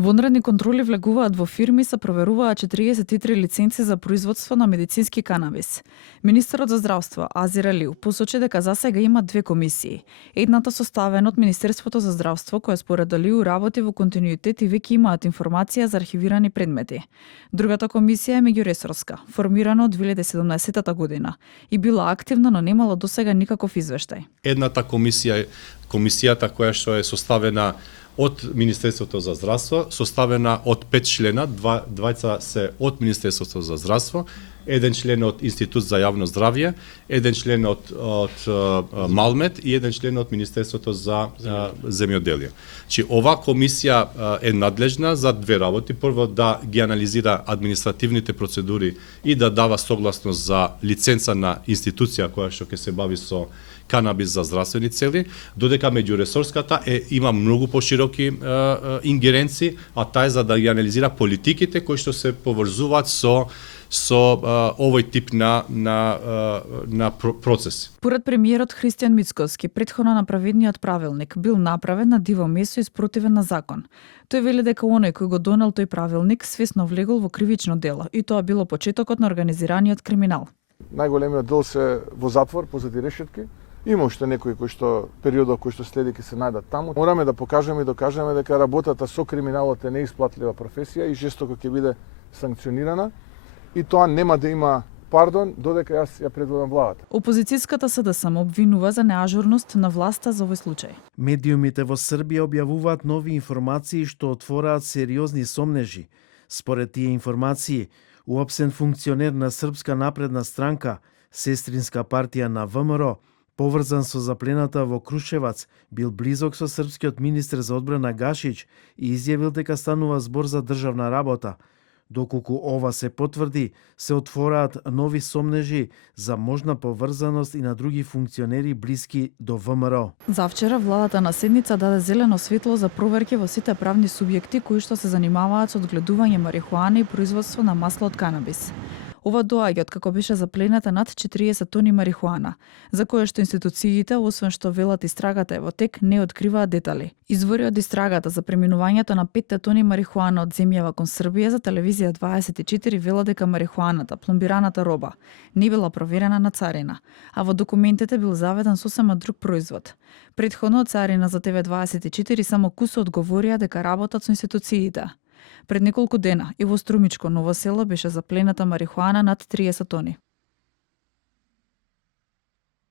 Вонредни контроли влегуваат во фирми, се проверуваат 43 лиценци за производство на медицински канабис. Министерот за здравство Азир Алиу посочи дека засега има две комисии. Едната составена од Министерството за здравство, која според Алиу работи во континуитет и веќе имаат информација за архивирани предмети. Другата комисија е меѓуресорска, формирана од 2017 година и била активна, но немала досега никаков извештај. Едната комисија е комисијата која што е составена од Министерството за здравство, составена од 5 члена, двајца се од Министерството за здравство, еден член од Институт за јавно здравје, еден член од Малмет и еден член од Министерството за земјоделие. Чи ова комисија е надлежна за две работи. Прво да ги анализира административните процедури и да дава согласност за лиценца на институција која што ќе се бави со канабис за здравствени цели, додека меѓуресорската има многу пошироки ингеренции, а таа е за да ги анализира политиките кои што се поврзуваат со овој тип на процес. Поред премиерот Христијан Мицкоски, претходно направениот правилник бил направен на диво место и спротивен на закон. Тој вели дека оној кој го донел тој правилник свесно влегол во кривично дело и тоа било почетокот на организираниот криминал. Најголемиот дел се во затвор, позади решетки. Има уште некои кои што периодов кои што следи ќе се најдат таму. Мораме да покажеме и докажеме дека работата со криминалот е неисплатлива професија и жестоко ќе биде санкционирана. И тоа нема да има пардон додека јас ја предводам владата. Опозицијската СДСМ обвинува за неажурност на власта за овој случај. Медиумите во Србија објавуваат нови информации што отвораат сериозни сомнежи. Според тие информации, уапсен функционер на Српска напредна странка, сестринска партија на ВМРО, поврзан со заплената во Крушевац, бил близок со српскиот министер за одбрана Гашич и изјавил дека станува збор за државна работа. Доколку ова се потврди, се отвораат нови сомнежи за можна поврзаност и на други функционери блиски до ВМРО. Завчера владата на седница даде зелено светло за проверки во сите правни субјекти кои што се занимаваат со одгледување марихуана и производство на масло од канабис. Ова доаѓа од како беше заплената над 40 тони марихуана, за кое што институциите, освен што велат истрагата е во тек, не откриваат детали. Извори од истрагата за преминувањето на 5 тони марихуана од земјава кон Србија за телевизија 24 велат дека марихуаната, пломбираната роба, не била проверена на царина, а во документите бил заведен сосема друг производ. Претходно царина за TV24 само кусо одговорија дека работат со институциите. Пред неколку дена и во Струмичко, Ново село, беше заплената марихуана над 30 тони.